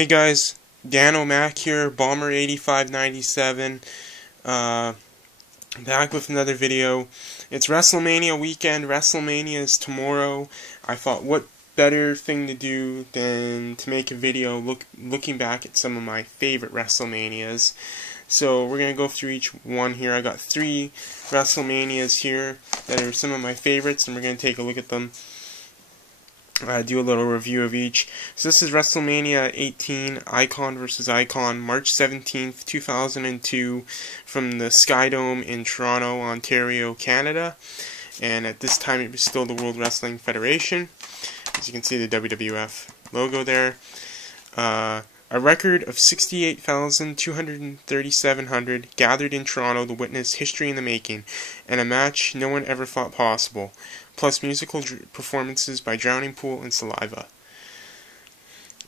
Hey guys, Dan O'Mac here, Bomber8597, back with another video. It's WrestleMania weekend. WrestleMania is tomorrow. I thought what better thing to do than to make a video looking back at some of my favorite WrestleManias. So we're going to go through each one here. I got 3 WrestleManias here that are some of my favorites, and we're going to take a look at them. Do a little review of each. So this is WrestleMania 18, Icon vs. Icon, March 17th, 2002, from the Skydome in Toronto, Ontario, Canada. And at this time it was still the World Wrestling Federation. As you can see, the WWF logo there. A record of 68,237 gathered in Toronto to witness history in the making, and a match no one ever thought possible, plus musical performances by Drowning Pool and Saliva.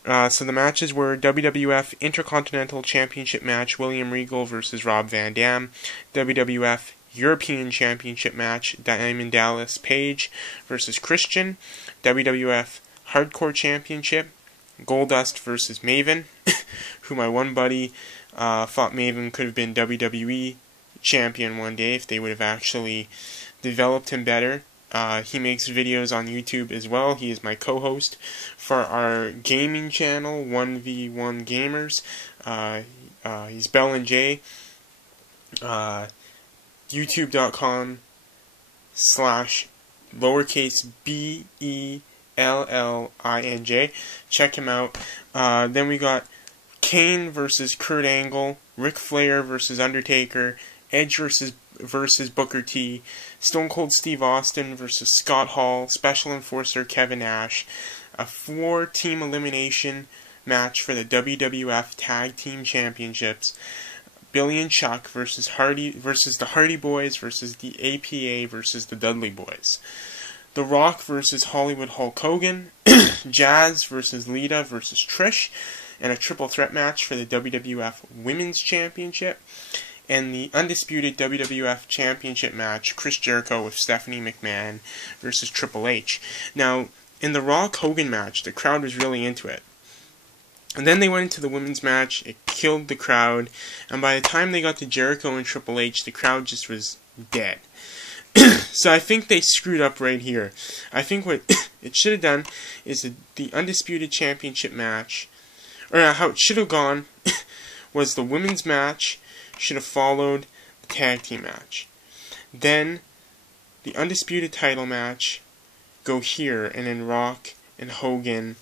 So the matches were WWF Intercontinental Championship match, William Regal versus Rob Van Dam. WWF European Championship match, Diamond Dallas Page versus Christian. WWF Hardcore Championship, Goldust versus Maven, who my one buddy thought Maven could have been WWE champion one day if they would have actually developed him better. He makes videos on YouTube as well. He is my co-host for our gaming channel, 1v1 Gamers. He's Bell and Jay. YouTube.com/BELLINJ. Check him out. Then we got Kane versus Kurt Angle, Ric Flair versus Undertaker, Edge versus Booker T, Stone Cold Steve Austin versus Scott Hall, Special Enforcer Kevin Nash, a 4-team elimination match for the WWF Tag Team Championships, Billy and Chuck versus the Hardy Boys versus the APA versus the Dudley Boys, The Rock versus Hollywood Hulk Hogan, Jazz versus Lita versus Trish, and a triple threat match for the WWF Women's Championship, and the undisputed WWF Championship match, Chris Jericho with Stephanie McMahon versus Triple H. Now, in the Rock-Hogan match, the crowd was really into it. And then they went into the women's match, it killed the crowd, and by the time they got to Jericho and Triple H, the crowd just was dead. So I think they screwed up right here. I think what it should have done is the undisputed championship match, or how it should have gone, was the women's match should have followed the tag team match. Then the undisputed title match go here, and then Rock and Hogan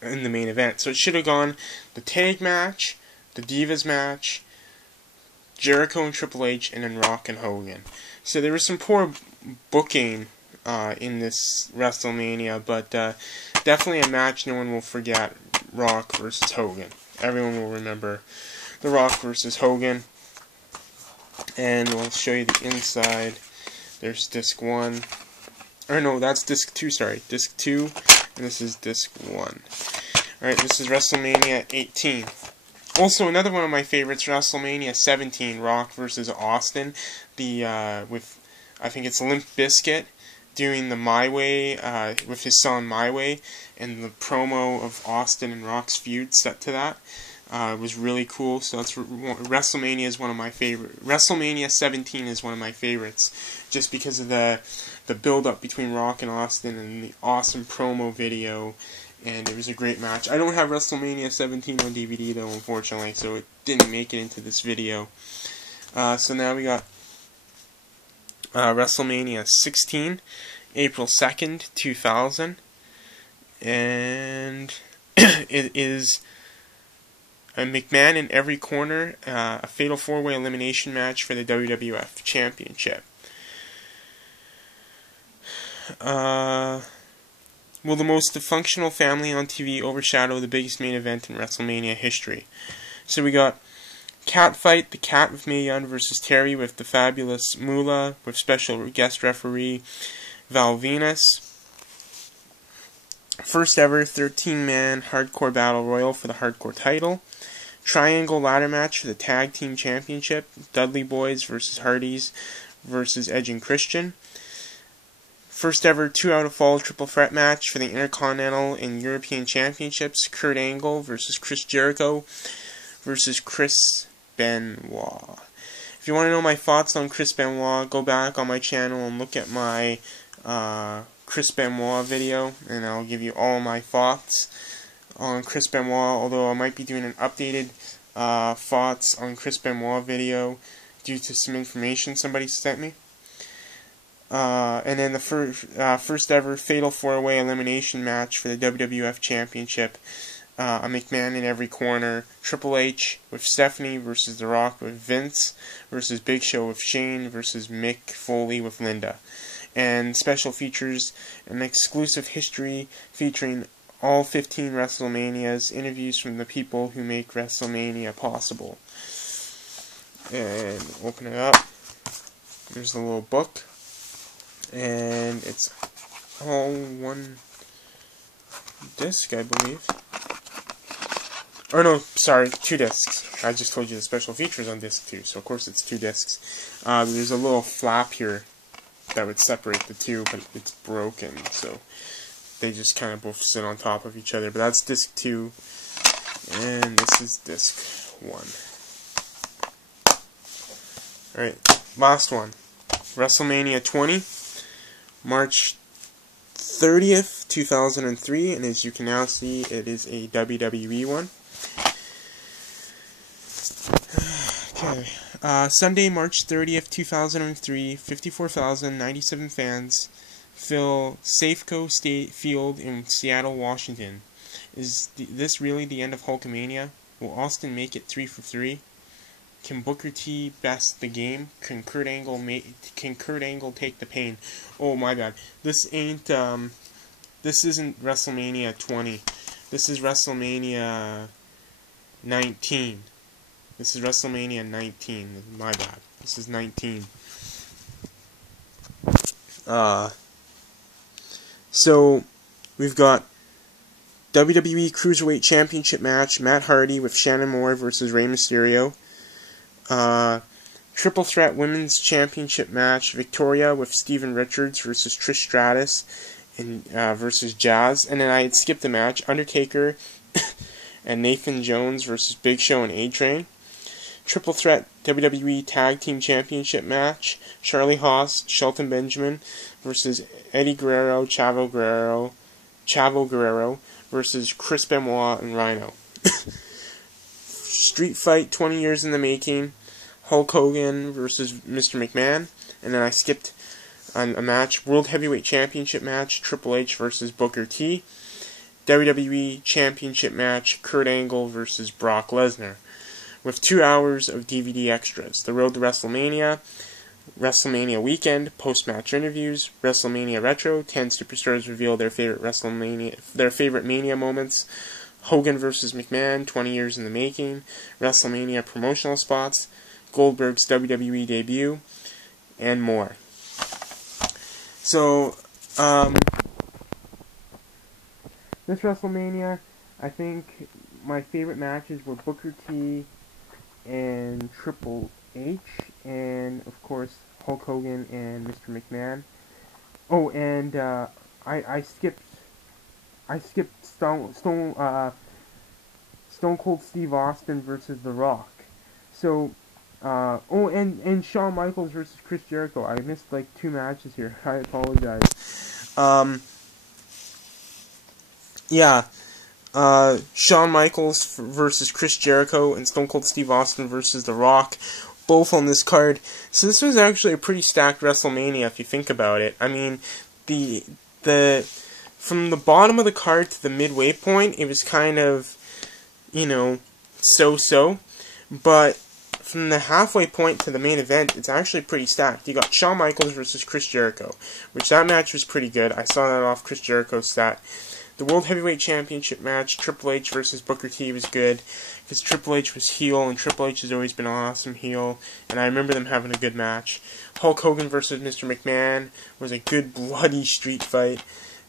in the main event. So it should have gone the tag match, the Divas match, Jericho and Triple H, and then Rock and Hogan. So there was some poor booking in this WrestleMania, but definitely a match no one will forget. Rock versus Hogan. Everyone will remember The Rock versus Hogan. And we'll show you the inside. There's disc 1. Or no, that's disc 2, sorry. Disc 2, and this is disc 1. Alright, this is WrestleMania 18. Also, another one of my favorites, WrestleMania 17, Rock versus Austin. With, I think it's Limp Bizkit doing the My Way, with his song My Way, and the promo of Austin and Rock's feud set to that. Was really cool. So that's WrestleMania is one of my favorite. WrestleMania 17 is one of my favorites, just because of the build-up between Rock and Austin and the awesome promo video. And it was a great match. I don't have WrestleMania 17 on DVD though, unfortunately, so it didn't make it into this video. So now we got WrestleMania 16, April 2nd, 2000, and it is a McMahon in every corner, a fatal 4-way elimination match for the WWF Championship. Will the most dysfunctional family on TV overshadow the biggest main event in WrestleMania history? So we got Cat Fight, the Cat with Mae Young versus Terry with the fabulous Moolah with special guest referee Val Venus. First ever 13-man hardcore battle royal for the hardcore title. Triangle ladder match for the tag team championship. Dudley Boys versus Hardys versus Edge and Christian. First ever 2 out of fall triple threat match for the Intercontinental and European Championships. Kurt Angle versus Chris Jericho versus Chris Benoit. If you want to know my thoughts on Chris Benoit, go back on my channel and look at my Chris Benoit video, and I'll give you all my thoughts on Chris Benoit, although I might be doing an updated thoughts on Chris Benoit video due to some information somebody sent me. And then the first ever Fatal 4-Way Elimination match for the WWF Championship. A McMahon in every corner. Triple H with Stephanie versus The Rock with Vince versus Big Show with Shane versus Mick Foley with Linda. And special features, an exclusive history featuring all 15 WrestleManias, interviews from the people who make WrestleMania possible. And open it up. There's the little book. And it's all one disc, I believe. Or no, sorry, 2 discs. I just told you the special features on disc 2, so of course it's 2 discs. There's a little flap here that would separate the two, but it's broken, so they just kind of both sit on top of each other. But that's disc 2, and this is disc 1. Alright, last one. WrestleMania 20, March 30th, 2003, and as you can now see, it is a WWE one. Okay. Sunday, March 30th, 2003, 54,097 fans fill Safeco State Field in Seattle, Washington. Is this really the end of Hulkamania? Will Austin make it 3 for 3? Can Booker T best the game? Can Kurt Angle take the pain? Oh my God, this isn't WrestleMania 20. This is WrestleMania 19. This is WrestleMania 19. My bad. This is 19. So we've got WWE Cruiserweight Championship match, Matt Hardy with Shannon Moore versus Rey Mysterio. Triple Threat Women's Championship match, Victoria with Steven Richards versus Trish Stratus and versus Jazz. And then I had skipped a match, Undertaker and Nathan Jones versus Big Show and A-Train. Triple Threat WWE Tag Team Championship match, Charlie Haas, Shelton Benjamin versus Eddie Guerrero, Chavo Guerrero versus Chris Benoit and Rhino. Street Fight 20 years in the making, Hulk Hogan versus Mr. McMahon. And then I skipped a match, World Heavyweight Championship match, Triple H versus Booker T. WWE Championship match, Kurt Angle versus Brock Lesnar. With 2 hours of DVD extras. The Road to WrestleMania, WrestleMania Weekend, post-match interviews, WrestleMania Retro, 10 superstars reveal their favorite Mania moments, Hogan vs. McMahon, 20 years in the making, WrestleMania promotional spots, Goldberg's WWE debut, and more. So, this WrestleMania, I think my favorite matches were Booker T and Triple H, and of course Hulk Hogan and Mr. McMahon. Oh, and I skipped Stone Cold Steve Austin versus The Rock. So, oh, and Shawn Michaels versus Chris Jericho. I missed like 2 matches here. I apologize. Yeah. Shawn Michaels versus Chris Jericho and Stone Cold Steve Austin versus The Rock, both on this card. So this was actually a pretty stacked WrestleMania if you think about it. I mean, from the bottom of the card to the midway point, it was kind of, you know, so-so. But from the halfway point to the main event, it's actually pretty stacked. You got Shawn Michaels versus Chris Jericho, which that match was pretty good. I saw that off Chris Jericho's stat. The World Heavyweight Championship match, Triple H versus Booker T, was good, because Triple H was heel, and Triple H has always been an awesome heel, and I remember them having a good match. Hulk Hogan versus Mr. McMahon was a good, bloody street fight,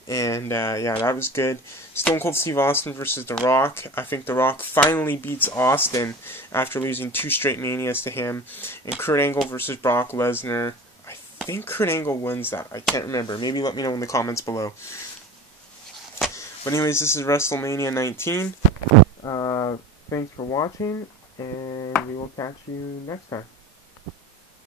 and yeah, that was good. Stone Cold Steve Austin versus The Rock. I think The Rock finally beats Austin after losing 2 straight Manias to him. And Kurt Angle versus Brock Lesnar. I think Kurt Angle wins that. I can't remember. Maybe let me know in the comments below. But anyways, this is WrestleMania 19. Thanks for watching, and we will catch you next time.